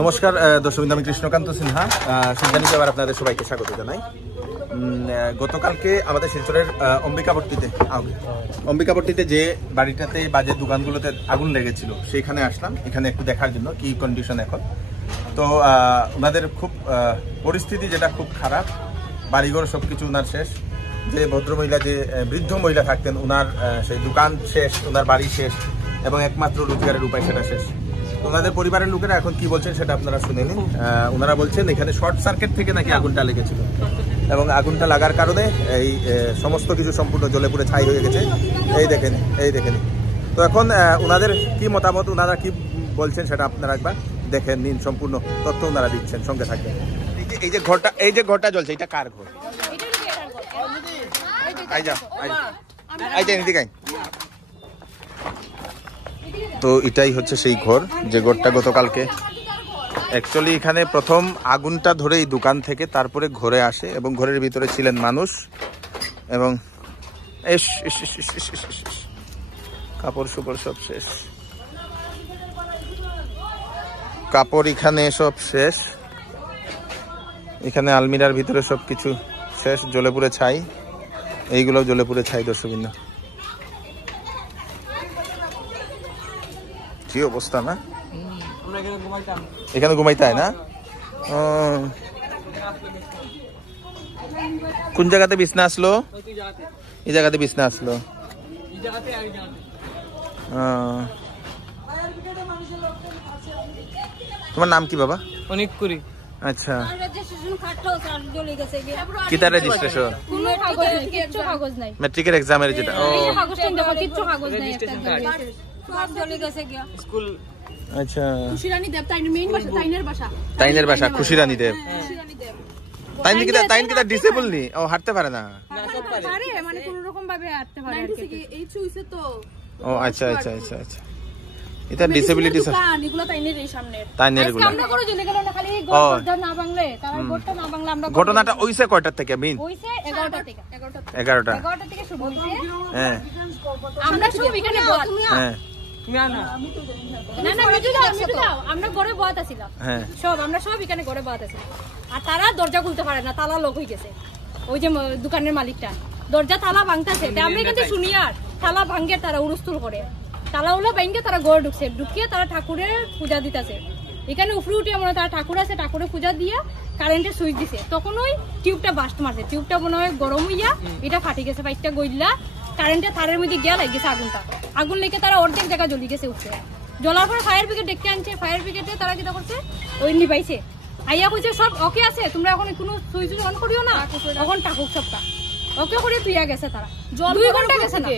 নমস্কার দর্শক, আমি কৃষ্ণকান্ত সিনহা সিদ্ধান্ত আবার আপনাদের সবাইকে স্বাগত জানাই। গতকালকে আমাদের শিলচরের অম্বিকাপট্টিতে যে বাড়িটাতে বা যে দোকানগুলোতে আগুন লেগেছিল সেইখানে আসলাম, এখানে একটু দেখার জন্য কি কন্ডিশন এখন। তো ওনাদের খুব পরিস্থিতি যেটা খুব খারাপ, বাড়িঘর সব কিছু ওনার শেষ। যে ভদ্রমহিলা, যে বৃদ্ধ মহিলা থাকতেন, ওনার সেই দোকান শেষ, ওনার বাড়ি শেষ এবং একমাত্র রোজগারের উপায় সেটা শেষ। ওনাদের পরিবারের লোকেরা এখন কি বলছেন সেটা আপনারা শুনে নিন। ওনারা বলছেন এখানে শর্ট সার্কিট থেকে নাকি আগুনটা লেগেছিল এবং আগুনটা লাগার কারণে এই সমস্ত কিছু সম্পূর্ণ জ্বলে পুড়ে ছাই হয়ে গেছে। এই দেখেন। তো এখন ওনাদের কি মতামত, ওনারা কি বলছেন সেটা আপনারা একবার দেখে নিন। সম্পূর্ণ তথ্য ওনারা দিচ্ছেন, সঙ্গে থাকবেন। এই যে ঘরটা জ্বলছে, এটা কার ঘর? তো এটাই হচ্ছে সেই ঘর, যে ঘরটা গতকালকে অ্যাকচুয়ালি এখানে প্রথম আগুনটা ধরে এই দোকান থেকে তারপরে ঘরে আসে এবং ঘরের ভিতরে ছিলেন মানুষ এবং কাপড় সুপড় সব শেষ, কাপড় এখানে সব শেষ, এখানে আলমিরার ভিতরে সব কিছু শেষ, জ্বলে পুড়ে ছাই, এইগুলো জ্বলে পুড়ে ছাই। দর্শকবৃন্দ, কি অবস্থা না? এখানে ঘুমাইতে হয় না? কোন জায়গাতে বিছনা আসলো? এই জায়গাতে বিছনা আসলো। তোমার নাম কি বাবা? অনেক করি। আচ্ছা, কিতার রেজিস্ট্রেশন? ম্যাট্রিকের এক্সামের যেটা? আচ্ছা, তাইনের বাসা খুশিরানী দেব। তাইন কিতা ডিসেবল নি? ও হাঁটতে পারে না? মানে কোন রকম ভাবে হাঁটতে পারে আর কি। এই চুইছে তো। ও আচ্ছা। এটা ডিসেবিলিটি এগুলো তাইনের এই সামনে। তাইনের এগুলো আমরা করে জেনে গেল না, খালি গড়টা না ভাঙলে, তারা গড়টা না ভাঙলে আমরা। ঘটনাটা ওইছে কয়টা থেকে? মিন ওইছে 11টা থেকে। 11টা থেকে শুরু হইছে। হ্যাঁ, আমরা সব এখানে হ্যাঁ আমরা ঘরে বয়াত আছিলাম। আমরা সব এখানে ঘরে বয়াত আছিলাম। আর তারা দরজা খুলতে পারে না, তালা লক হয়ে গেছে। ওই যে দোকানের মালিকটা দরজা তালা ভাঙতেছে, আমরা এখানে শুনি আর তালা ভাঙ্গে তারা উড়স্তুল করে, তালা উলা ভাঙ্গে তারা ঘরে ঢুকছে, ঢুকিয়ে তারা ঠাকুরের পূজা দিতেছে। এখানে উপরে উঠে মনে হয় তারা ঠাকুর আছে, ঠাকুরের পূজা দিয়ে কারেন্টের সুইচ দিছে। তখন ওই টিউবটা বাস্ট মারছে, টিউবটা মনে হয় গরম হইয়া এটা ফাটি গেছে, পাইপটা গইলা কারেন্টের তারের মধ্যে গিয়া লাগে গেছে আগুনটা। আগুন লেগে তারা অর্ধেক জায়গা জ্বলি গেছে উঠছে। জ্বলার পর ফায়ার ব্রিগেড ডেকে আনছে, ফায়ার ব্রিগেডে তারা যেটা করছে ওই নিবাইছে। আইয়া কইছে সব ওকে আছে, তোমরা এখন কোনো সুইচ অন করিও না, তখন টাকুক সবটা ওকে করে তুইয়া গেছে। তারা 2 ঘন্টা গেছে না,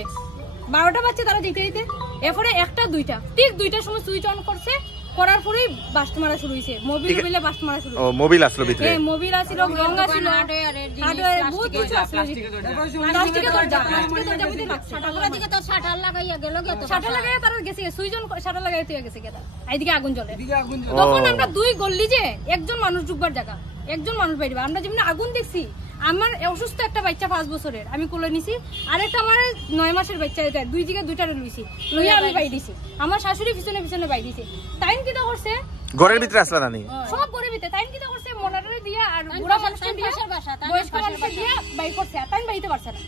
12টা বাজছে তারা যেতে যেতে। এরপরে 1টা 2টা ঠিক 2টার সময় সুইচ অন করছে, করার পরেই বাস্ট মারা শুরু হইছে। মোবিলে বাস্ট মারা শুরু। ও মোবিল আসলো ভিতরে? হ্যাঁ, মোবিল আসলো, গঙ্গা ছিল, হার্ডওয়্যার বহুত কিছু আসলো। প্লাস্টিকের দরজা মধ্যে লাগছে, শাটার দিকে তো শাটার লাগাইয়া গেল, শাটার লাগাইয়া তারা গেছে, সুইচ অন করে শাটার লাগাইয়া তুই গেছে কেদা। এইদিকে আগুন জ্বলে। তখন আমরা 2 গল্লি যে একজন মানুষ ঢুকবার জায়গা, একজন মানুষ বাইরে। আমরা যেমন আগুন দেখছি, আমার অসুস্থ একটা বাচ্চা 5 বছরের আমি কোলে নিছি, আরেকটা আমার 9 মাসের বাচ্চা, এটা 2 জায়গায় 2টারে লইছি, লইয়া আমি বাই দিছি। আমার শাশুড়ি পিছনে বাই দিছি। তাইন কিটা করছে ঘরের ভিতরে আসলা না নি? সব ঘরের ভিতরে। তাইন কিটা করছে মনারে দিয়া আর বুড়া মানুষটা দিয়া বয়স্ক মানুষটা দিয়া বাই করছে, তাইন বাইতে পারছে না।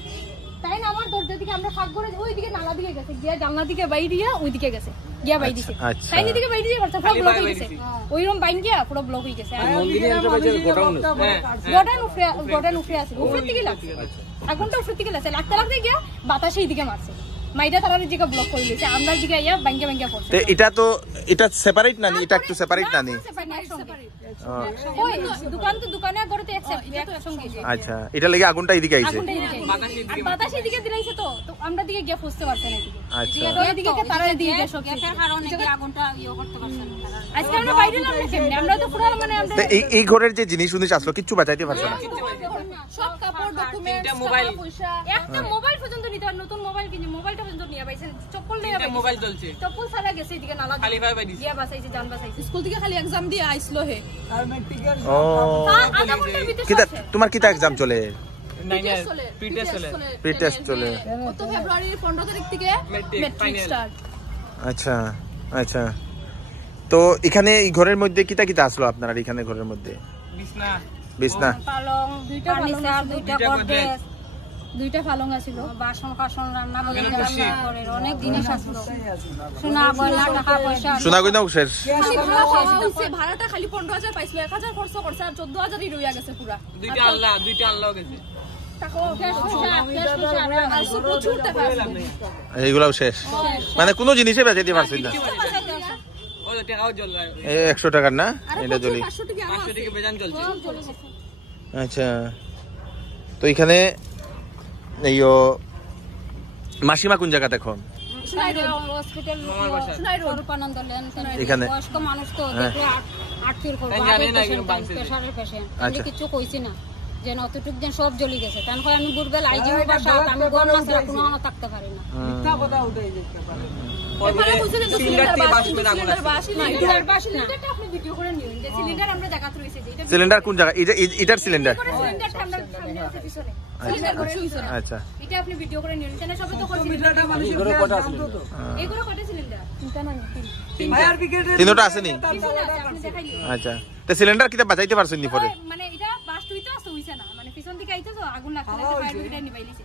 তাইন আমার দরজা দিকে আমরা ফাঁক করে ওই দিকে নালা দিকে গেছে, গিয়া জানলা দিকে বাই দিয়া ওই দিকে গেছে, গিয়া বাই দিছে। তাইন দিকে বাই দিয়ে পারছে, পুরো ব্লক হয়ে গেছে। ওইরকম বাইন গিয়া পুরো ব্লক হয়ে গেছে। গোডাউন উঠে আছে, উপরের দিকে লাগছে আগুনটা, উপরের দিকে লাগছে, লাগতে গিয়া বাতাসে এইদিকে মারছে। মাইটা তারা দিকে ব্লক করে দিয়েছে, আমরা দিকে আইয়া ভাঙ্গা পড়ছে। এটা সেপারেট না নি? এটা একটু সেপারেট না নি? ওই দোকান তো দোকানে ঘরে তো একসঙ্গে। আচ্ছা, এটা লাগি আগুনটা এদিকে আইছে, বাতাস এদিকে দিলাইছে। তো আমরা দিকে গিয়ে ফুসতে পারছে না। আচ্ছা, এদিকে তারা দিয়ে গিয়ে সব এর কারণে কি আগুনটা ইয়ে করতে পারছে না। আজকে আমরা বাইরে নামলে কেমনে? আমরা তো পুরো মানে আমরা এই ঘরের যে জিনিস আসলো কিচ্ছু বাঁচাইতে পারছে না। সব কাপড়, ডকুমেন্ট, মোবাইল, পয়সা, একটা মোবাইল পর্যন্ত নিতে, নতুন মোবাইল কিনে মোবাইলটা পর্যন্ত নিয়ে বাইছে, চপ্পল নিয়ে বাইছে, মোবাইল চলছে, চপ্পল ছাড়া গেছে এদিকে নালা খালি ভাই বাইছে, দিয়া বাঁচাইছে, জান বাঁচাইছে। স্কুল থেকে খালি एग्जाम দিয়ে আইছলো হে আর ম্যাট্রিকের। ও কিটা তোমার কিটা एग्जाम চলে? প্রি টেস্ট চলে। কত ফেব্রুয়ারির 15 তারিখ থেকে ম্যাট্রিক স্টার্ট। আচ্ছা। তো এখানে এই ঘরের মধ্যে কিতা কিতা আসলো আপনার এখানে ঘরের মধ্যে? বিছনা, পালং, দুইটা ফার্নিচার, দুইটা গডরেজ, দুইটা পালং আছিল, বাসন কাসন, রান্না ঘরের অনেক জিনিস আছিল, সোনা গয়না টাকা পয়সা। সোনা গয়না শেষ। ভাড়াটা খালি 15,000 পাইছিল, 1,000 খরচ করছে আর 14,000ই রইয়া গেছে পুরা। দুইটা আল্লাহ গেছে। এইগুলাও শেষ, মানে কোনো জিনিসে বেচাইতে পারছেন না। 100 টাকার না এটা জলি। আচ্ছা, তো এখানে এই মাসিমা কোন জায়গাতে এখন? এখানে বয়স্ক মানুষ তো আটকির করবো, প্রেশারের পেশেন্ট, আমি কিছু কইছি না যে অতটুক যেন সব জ্বলি গেছে। তারপর আমি বুড়বেল আইজি বাসা, আমি গরম মাসে কোনো থাকতে পারি না। সিলিন্ডার কোন জায়গা? এটার সিলিন্ডার। আচ্ছা, এটা আপনি ভিডিও করে নিন, কেন সবে তো তিনটা আছে নি? আচ্ছা, তো সিলিন্ডার কিটা বাঁচাইতে পারছেন নি পরে? মানে এটা বাস্ট হইতো আছে হইছে না, মানে পিছন দিকে আইতো তো আগুন লাগতো, ফায়ার ব্রিগেড নিবাই লিছে।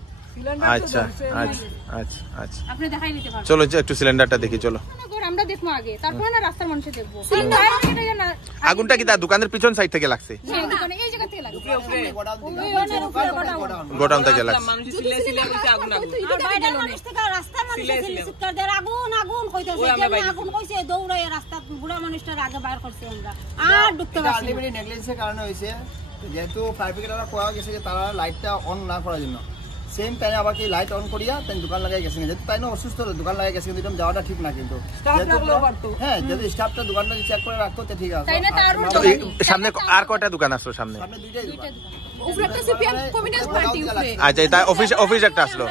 আচ্ছা আচ্ছা আচ্ছা আচ্ছা, আপনি দেখাই নিতে পারবেন। চলো একটু সিলিন্ডারটা দেখি, চলো আমরা দেখবো আগে, তারপরে না রাস্তার মানুষে দেখবো। আগুনটা কি তার দোকানের পিছন সাইড থেকে লাগছে? এই জায়গা থেকে লাগছে, গোডাউন থেকে লাগছে। আগুন আগুন কইতাছে, আগুন কইছে দৌড়ায় রাস্তা বুড়া মানুষটার আগে বাইর করছে আমরা, আর ঢুকতে পারছি না। নেগলিজেন্সের কারণে হইছে, যেহেতু ফায়ার ব্রিগেডরা কোয়া গেছে যে তারা লাইটটা অন না করার জন্য, সেম টাইমে আবার কি লাইট অন করিয়া তাই দোকান লাগাই গেছে। যেহেতু তাই না অসুস্থ হলো দোকান লাগাই গেছে, কিন্তু যাওয়াটা ঠিক না। কিন্তু হ্যাঁ, যদি স্টাফটা দোকানটা চেক করে রাখতো তো ঠিক আছে। সামনে আর কয়টা দোকান আসলো? সামনে দুইটাই দোকান। আচ্ছা, তাই অফিস একটা আসলো।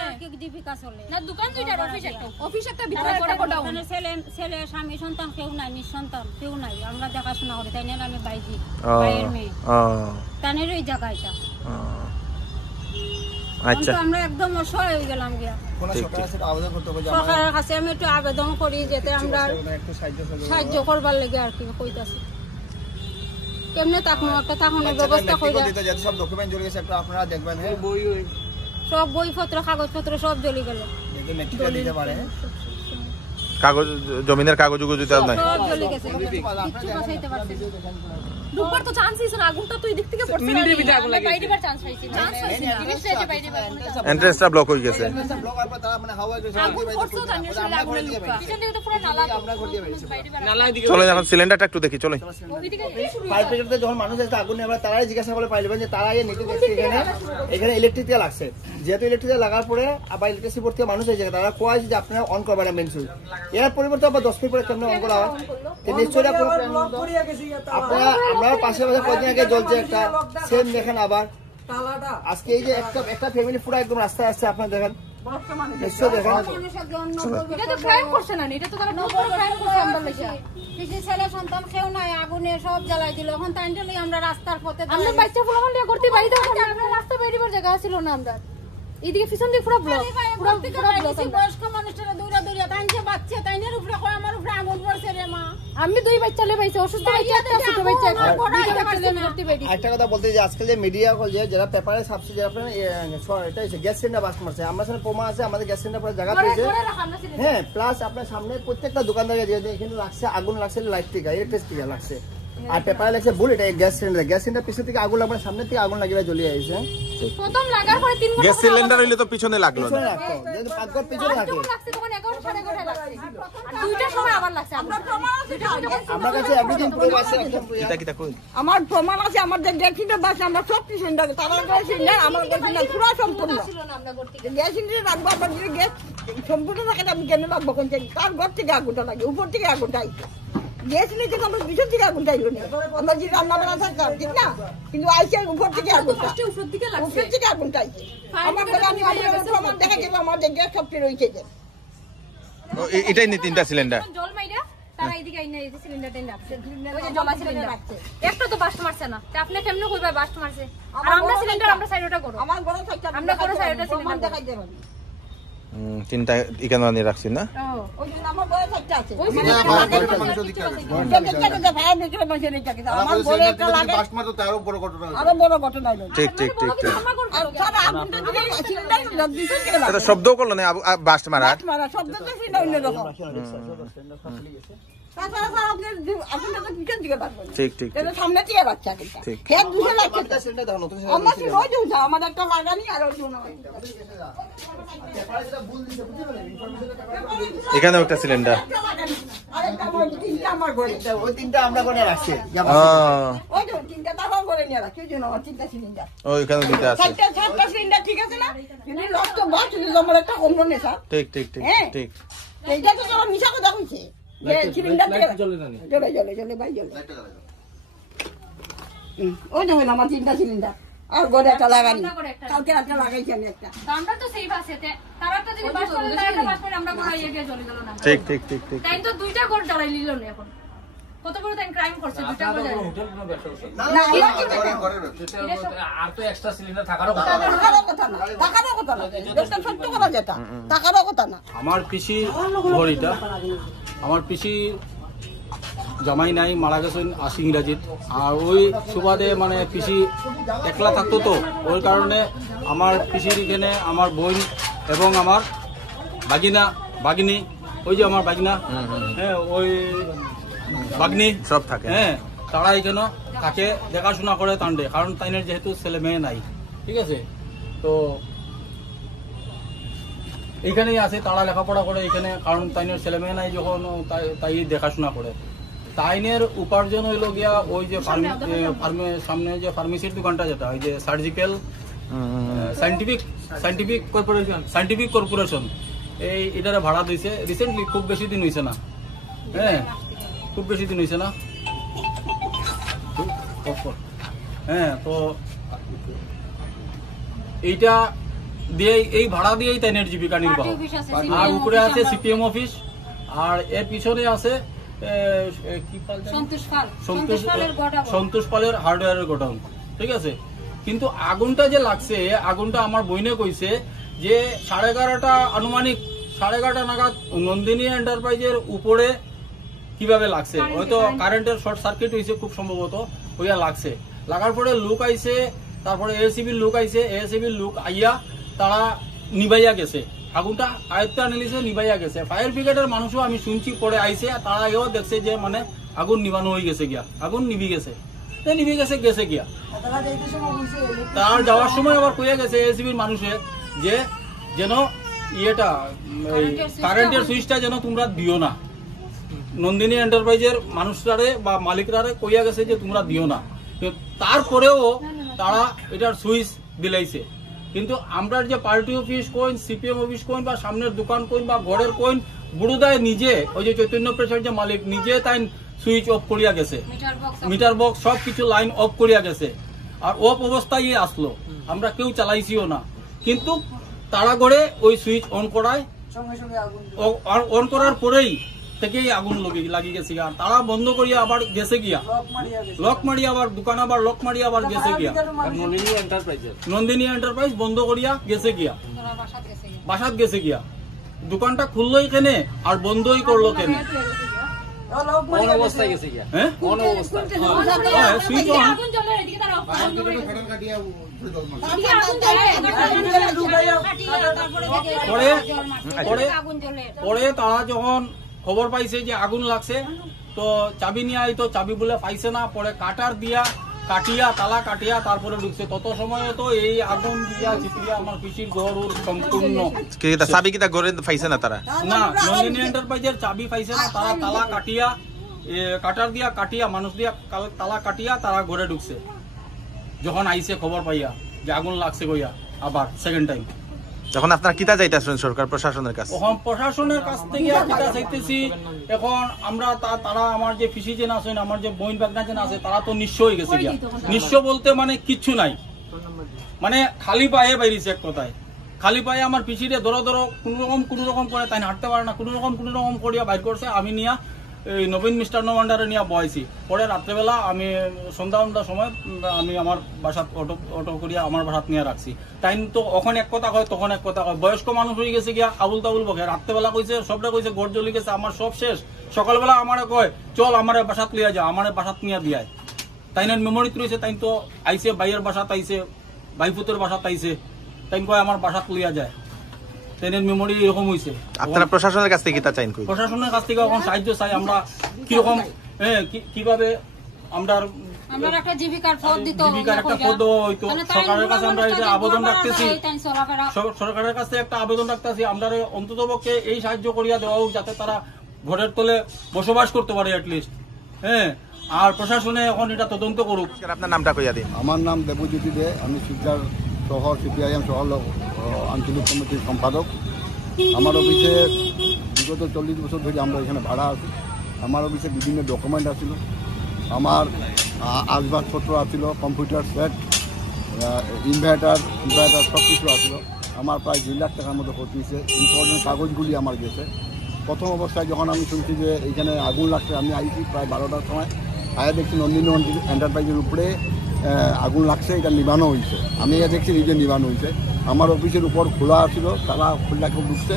ছেলে স্বামী সন্তান কেউ নাই, নিঃসন্তান কেউ নাই, আমরা দেখাশোনা করি, তাই না? আমি বাইজি ভাইয়ের মেয়ে, তানের ওই জায়গাটা। আচ্ছা, আমরা একদম অসহায় হয়ে গেলাম গিয়া। সরকারের কাছে আমি একটু আবেদন করি যাতে আমরা সাহায্য করবার লেগে আর কি কইতাছি, কেমনে তাকনো একটা তাকনের ব্যবস্থা কইরা। সব ডকুমেন্ট জ্বলে গেছে, আপনারা দেখবেন। হ্যাঁ, সব বইপত্র কাগজপত্র সব জ্বলি গেল। কাগজ জমিনের কাগজ সব জ্বলি গেছে, কিছু বাঁচাইতে পারছি না। দুবার তো চান্স হইছে না, আগুনটা তো এই দিক থেকে পড়ছে না, বাইরেবার চান্স হইছে না, এন্ট্রেন্সটা ব্লক হয়ে গেছে। ব্লক হওয়ার পর তারা মানে হাওয়া গেছে, আগুন পড়ছে জানি না, আগুনের লুকা পিছন থেকে তো পুরো নালা দিকে। চলো এখন সিলিন্ডারটা একটু দেখি, চলো। ফায়ার ব্রিগেডে যখন মানুষ আসে আগুন নেভার, তারাই জিজ্ঞাসা করে পাইলেন যে তারা নিতে দেখছে এখানে ইলেকট্রিক দিয়ে লাগছে। যেহেতু ইলেকট্রিক দিয়ে লাগার পরে আবার ইলেকট্রিসিটি ভর্তি মানুষ হয়েছে, তারা কোয়াই যে আপনারা অন করবেন মেন সুইচ। এর পরিবর্তে আবার 10 মিনিট পরে কেমন অন করা হয়, নিশ্চয়ই আপনারা আমরা পাশে পাশে কয়েকদিন আগে জ্বলছে একটা সেম দেখেন। আবার আজকে এই যে একটা ফ্যামিলি পুরো একদম রাস্তায় আসছে, আপনারা দেখেন, নিশ্চয় দেখেন। এটা তো ক্রাইম করছে না, এটা তো তারা বহুত বড় ক্রাইম করছে। আমরা লেখা কিছু ছেলে সন্তান কেউ নাই, আগুনে সব জ্বালাই দিল। এখন তাইন্ডলি আমরা রাস্তার পথে, আমরা বাচ্চা ফুলাখন লিয়ে করতে পারি তো, আমরা রাস্তা বাইরের জায়গা ছিল না। আমরা এদিকে পিছন দিকে পুরো ব্লক, পুরো বয়স্ক মানুষরা দৌড়া দৌড়া তাইনছে বাচ্চা, তাইনের উপরে কয় আমার উপরে আগুন পড়ছে রে মা। আমি দুই বাচ্চা লে পাইছি, অসুস্থ বাচ্চা একটা, ছোট বাচ্চা একটা, করতে পারি। একটা কথা বলতে যে আজকাল যে মিডিয়া কল যে যারা পেপারে ছাপছে, যে আপনারা এটা হচ্ছে গ্যাস সিলিন্ডার বাস করছে, আমরা সামনে প্রমা আছে, আমাদের গ্যাস সিলিন্ডার পরে জায়গা পেয়েছে। হ্যাঁ, প্লাস আপনার সামনে প্রত্যেকটা দোকানদারে যে এখানে লাগছে আগুন লাগছে লাইট থেকে, ইলেকট্রিসিটি লাগছে, আর পেপারে লাগছে বুল। এটা গ্যাস সিলিন্ডার পিছন থেকে আগুন লাগবে, সামনে থেকে আগুন লাগিয়ে জ্বলিয়ে আসছে। প্রথম লাগার পরে 3 ঘন্টা গ্যাস সিলিন্ডার হইলে তো পিছনে লাগলো না, পিছনে লাগতো, যেহেতু পাঁচঘর পিছনে থাকে। লাগছে তখন 11 সাড়ে 11 লাগছে, আর দুইটার সময় আবার লাগছে। আমরা প্রমাণ আছে, আমার কাছে এভরিথিং প্রুফ আছে। কিটা কই আমার প্রমাণ আছে, আমাদের গ্যাসিন্ডার বাস, আমরা সব সিলিন্ডার, তারা গ্যাসিন্ডার, আমার গ্যাসিন্ডার পুরো সম্পূর্ণ। ছিল না আমরা করতে গ্যাসিন্ডার রাখবো, আপনার গ্যাস সম্পূর্ণ থাকে, আমি কেন রাখবো? কোন তার ঘর থেকে আগুনটা লাগে, উপর থেকে আগুনটা আইছে। গ্যাস নিতে আমরা পিছন থেকে আগুনটা আইলো না, আমরা যে রান্না বান্না থাকতাম ঠিক না, কিন্তু আইসে উপর থেকে আগুনটা, উপর থেকে আগুনটা আইছে। আমার বলে আমি প্রমাণ দেখা গেল, আমাদের গ্যাস সবচেয়ে রয়েছে। এটাই নি তিনটা সিলিন্ডার জল মাইরা তারা এদিকে আইনা এই সিলিন্ডারটা রাখছে, ওই যে জমা সিলিন্ডার রাখছে। একটা তো বাস্ট মারছে না, তা আপনি কেমনে কইবা বাস্ট মারছে? আর আমরা সিলিন্ডার আমরা সাইডটা করব, আমার বড় থাকতে আমরা বড় সাইডটা সিলিন্ডার দেখাই দেবেন। তিনটা এখানে নিয়ে রাখছি না ওই জন্য আমার বড় একটা আছে ওই আমার সিলিন্ডার আমার আমাদের ঘরে কাছে একটা আছে। ভাড়া দেখে বসে রেখে গেছে আমার ঘরে একটা লাগে আরো বড় ঘটনা হলো ঠিক ঠিক ঠিক ঠিক আর সারা আগুনটা দিলে সিলিন্ডার দিতে গেল এটা শব্দ করলো না বাস্ট মারা মারা শব্দ তো ছিল অন্য রকম তাছাড়া স্যার আপনার তো পিছন দিকে পারবেন ঠিক ঠিক এটা সামনে দিয়ে বাচ্চা কিন্তু ঠিক। খেত দুশো লাগছে একটা সিলিন্ডার দেখো নতুন আমার কি রোজ উঠা আমার একটা লাগানি আর ওই জন্য এখানেও একটা সিলিন্ডার আরেকটা আমার তিনটা আমার ঘরে ওই তিনটা আমরা করে রাখছি ওই তো তিনটা তারপর ঘরে নিয়ে রাখি ওই জন্য আমার তিনটা সিলিন্ডার ও এখানে দুইটা আছে চারটা সিলিন্ডার ঠিক আছে না কিন্তু রক্ত বাস আমার একটা কমলো নেই স্যার ঠিক ঠিক ঠিক হ্যাঁ। ঠিক এইটা তো আমার মিশা কথা কইছে যে সিলিন্ডার জ্বলে ভাই জ্বলে ওই দেখুন আমার তিনটা সিলিন্ডার আর ঘরে একটা লাগানি কালকে একটা লাগাইছি আমি একটা তো আমরা তো সেফ আছে তারা তো যদি বাস করে তারা বাস করে আমরা কোনো ইয়ে জ্বলে গেল না ঠিক ঠিক ঠিক ঠিক তাই তো দুইটা ঘর জ্বালাই নিল না এখন কত বড় তাই ক্রাইম করছে দুইটা ঘর জ্বালাই না আর তো এক্সট্রা সিলিন্ডার থাকারও কথা টাকারও কথা না টাকারও কথা না যেটা সত্য কথা যেটা টাকারও কথা না আমার পিসি ঘড়িটা আমার পিসি জামাই নাই মারা গেছেন ৮০ ইংরাজিত আর ওই সুবাদে মানে পিসি একলা থাকতো তো ওই কারণে আমার পিসির এখানে আমার বোন এবং আমার বাগিনী ওই যে আমার বাগিনা হ্যাঁ ওই বাগনি সব থাকে হ্যাঁ তারা এখানে তাকে দেখাশোনা করে তান্ডে কারণ তাইনের যেহেতু ছেলে মেয়ে নাই ঠিক আছে তো এইখানেই আছে তারা লেখাপড়া করে এখানে কারণ তাইনের ছেলে মেয়ে নাই যখন তাই দেখাশোনা করে তাইনের উপার্জন হইল গিয়া ওই যে সামনে যে ফার্মেসির দোকানটা যেটা ওই যে সার্জিক্যাল সাইন্টিফিক কর্পোরেশন এটারে ভাড়া দিয়েছে রিসেন্টলি খুব বেশি দিন হয়েছে না হ্যাঁ খুব বেশি দিন হয়েছে না হ্যাঁ তো এইটা দিয়ে এই ভাড়া দিয়েই তাইনের জীবিকা নির্বাহ আর উপরে আছে সিপিএম অফিস আর এর পিছনে আছে সন্তোষ পালের হার্ডওয়্যারের গোডাউন ঠিক আছে কিন্তু আগুনটা যে লাগছে আগুনটা আমার বইনে কইছে যে 11:30 আনুমানিক 11:30 নাগাদ নন্দিনী এন্টারপ্রাইজের উপরে কিভাবে লাগছে হয়তো কারেন্টের শর্ট সার্কিট হয়েছে খুব সম্ভবত ওইয়া লাগছে লাগার পরে লোক আইছে তারপরে এএসিবির লোক আইছে এএসিবির লোক আইয়া তারা নিবাইয়া গেছে আগুনটা আয়ত্তে আনিলিছে নিবাইয়া গেছে ফায়ার ব্রিগেডের মানুষও আমি শুনছি পরে আইছে তারা এও দেখছে যে মানে আগুন নিবানো হয়ে গেছে গিয়া আগুন নিভি গেছে গেছে গিয়া তার যাওয়ার সময় আবার কইয়া গেছে এএসিবির মানুষে যে যেন ইয়েটা কারেন্টের সুইচটা যেন তোমরা দিও না নন্দিনী এন্টারপ্রাইজের মানুষরারে বা মালিকরারে কইয়া গেছে যে তোমরা দিও না তারপরেও তারা এটার সুইচ দিলাইছে কিন্তু আমরা যে party office coin CPM office coin বা সামনের দোকান কইন বা ঘরের কইন বুড়ুদায় নিজে ওই যে চৈতন্য প্রেসের যে মালিক নিজে তাই সুইচ অফ করিয়া গেছে মিটার বক্স সবকিছু লাইন অফ করিয়া গেছে আর অফ অবস্থায় আসলো আমরা কেউ চালাইছিও না কিন্তু তারা করে ওই সুইচ অন করায় অন করার পরেই থেকেই আগুন লাগি গেছে আর তারা বন্ধ করিয়া আবার গেছে গিয়া লক মারিয়া আবার দোকান আবার লক মারিয়া আবার গেছে গিয়া নন্দিনী এন্টারপ্রাইজ বন্ধ করিয়া গেছে গিয়া বাসাত গেছে গিয়া দোকানটা খুললোই কেনে আর বন্ধই করলো কেনে অবস্থায় গেছে গিয়া হ্যাঁ সুইচ অন আগুন জ্বলে এদিকে তারা অফ করে পরে তারা যখন খবর পাইছে যে আগুন লাগছে তো চাবি নিয়ে আইতো চাবি বলে পাইছে না পরে তালা কাটিয়া তারপরে ঢুকছে তত সময় তো এই আগুন দিয়া চিত্রিয়া আমার পিসির ঘর সম্পূর্ণ চাবি কিটা ঘরে পাইছে না তারা না নন্দিনী এন্টারপ্রাইজের চাবি পাইছে না তারা তালা কাটিয়া মানুষ দিয়া তালা কাটিয়া তারা ঘরে ঢুকছে যখন আইছে খবর পাইয়া যে আগুন লাগছে গইয়া আবার সেকেন্ড টাইম যখন আপনারা কিতা যাইতেছেন সরকার প্রশাসনের কাছে এখন প্রশাসনের কাছ থেকে কিতা চাইতেছি এখন আমরা তারা আমার যে পিসি যেন আছেন আমার যে বোন বাগনা যেন আছে তারা তো নিঃস্ব হয়ে গেছে গিয়া নিঃস্ব বলতে মানে কিচ্ছু নাই মানে খালি পায়ে বাইরেছে এক কথায় খালি পায়ে আমার পিসিরে ধরো কোন রকম করে তাই হাঁটতে পারে না কোন রকম করিয়া বাইর করছে আমি নিয়া এই নবীন মিষ্টান্ন ভান্ডারে নিয়ে বয়সি। পরে রাত্রেবেলা আমি সন্ধ্যার সময় আমি আমার বাসাত অটো করিয়া আমার বাসাত নিয়ে রাখছি। তাই তো ওখন এক কথা কয় তখন এক কথা কয়, বয়স্ক মানুষ হয়ে গেছে গিয়া আবুল তাবুল বকে। রাত্রেবেলা কইছে সবটা কইছে গড় জ্বলি গেছে, আমার সব শেষ। সকালবেলা আমারে কয় চল আমার বাসাত লিয়া যা, আমার বাসাত নিয়ে দিয়ায়। তাই না মেমোরিত রয়েছে, তাই তো আইসে ভাইয়ের বাসাত আইসে, ভাইপুতের বাসাত আইসে, তাই কয় আমার বাসাত লিয়া যায়। তাইনের মেমোরি এরকম হইছে। আপনারা প্রশাসনের কাছ থেকে কি তা চাইন? প্রশাসনের কাছ থেকে এখন সাহায্য চাই আমরা, কিরকম কিভাবে আমরা একটা জীবিকার পথ দিত, জীবিকার একটা পথ দেওয়া হইতো। সরকারের কাছে আমরা এটা আবেদন রাখতেছি, সরকারের কাছে একটা আবেদন রাখতেছি আমরা অন্তত পক্ষে এই সাহায্য করিয়া দেওয়া হোক, যাতে তারা ঘরের তলে বসবাস করতে পারে অ্যাটলিস্ট। আর প্রশাসনে এখন এটা তদন্ত করুক। আপনার নামটা কইয়া দিন। আমার নাম দেবজ্যোতি দে, আমি শিলচর শহর সিপিআইএম শহর আঞ্চলিক কমিটির সম্পাদক। আমার অফিসে বিগত 40 বছর ধরে আমরা এখানে ভাড়া আছি। আমার অফিসে বিভিন্ন ডকুমেন্ট আছিল, আমার আসবাবপত্র আছিল, কম্পিউটার সেট, ইনভার্টার সব কিছু আছিল। আমার প্রায় 2 লাখ টাকার মতো ক্ষতি হয়েছে। ইম্পর্টেন্ট কাগজগুলি আমার গেছে। প্রথম অবস্থায় যখন আমি শুনছি যে এইখানে আগুন লাগছে, আমি আইছি প্রায় 12টার সময়, আয়া দেখছি নন্দিনী এন্টারপ্রাইজের উপরে আগুন লাগছে, এটা নিবানো হয়েছে। আমি দেখছি নিজে নিবানো হয়েছে। আমার অফিসের উপর খোলা ছিল, তারা খোলা ঢুকছে,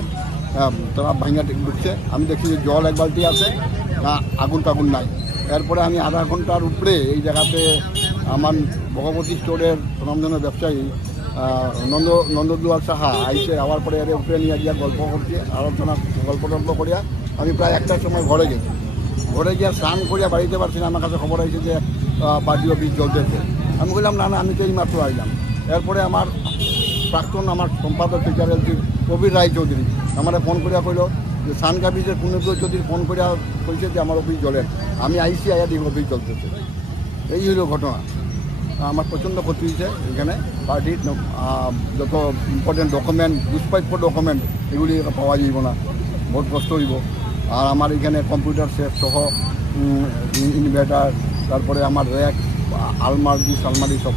তারা ভাঙা ঢুকছে। আমি দেখছি যে জল এক বালতি আছে, আগুন টাগুন নাই। এরপরে আমি আধা ঘন্টার এই জায়গাতে আমার ভগবতী স্টোরের রমজানের ব্যবসায়ী নন্দদুয়ার সাহা আইসে, আবার পরে এর উপরে নিয়ে গিয়া গল্প করছি, আলোচনা গল্প করিয়া আমি প্রায় 1টার সময় ঘরে গেছি। ঘরে গিয়া স্নান করিয়া বাড়িতে পারছি না, আমার কাছে খবর আইছে যে পার্টি অফিস জ্বলতেছে। আমি বললাম না আমি তো এই মাত্র আইলাম। এরপরে আমার প্রাক্তন আমার সম্পাদক টিচারের কবির রায় চৌধুরী আমার ফোন করিয়া কইল যে সানকা ব্রিজের পুণ্যপ্রিয় চৌধুরী ফোন করিয়া কইছে যে আমার অফিস জ্বলেন। আমি আইসি আয়া দেখি অফিস জ্বলতেছে। এই হইল ঘটনা। আমার প্রচণ্ড ক্ষতি হয়েছে। এখানে পার্টির যত ইম্পর্টেন্ট ডকুমেন্ট, দুষ্প্রাপ্য ডকুমেন্ট এগুলি পাওয়া যাইব না, বহুত কষ্ট হইব। আর আমার এখানে কম্পিউটার সেট সহ ইনভার্টার, তারপরে আমার র্যাক, আলমারি সব